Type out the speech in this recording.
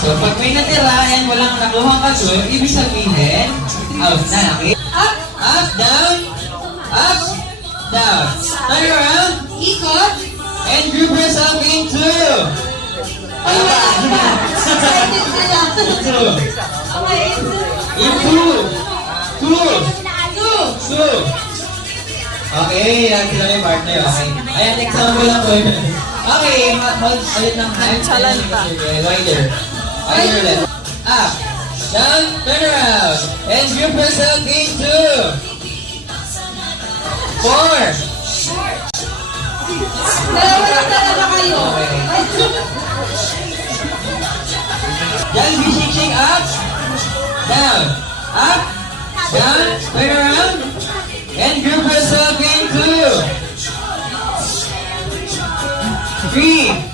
So, pag may natira and walang nakuhang kaso, ibig sabihin, out na. Okay? Up, Up, down, up, down. Turn around, ikot. and group yourself in two. Ay, wala na. Excited sila. Two. Okay. In two. Two. Two. Two. Okay, yan sila yung partner. Okay. Ayan, example lang ko yun. Okay, hold ulit ng hand. Chalanta. Wider. Wider ulit. Up. Down. Turn around. And group yourself in two. Four. Dalawa lang talaga kayo. Yan, shake up. Down. Up. Down. Turn around. And group yourself in two. Three.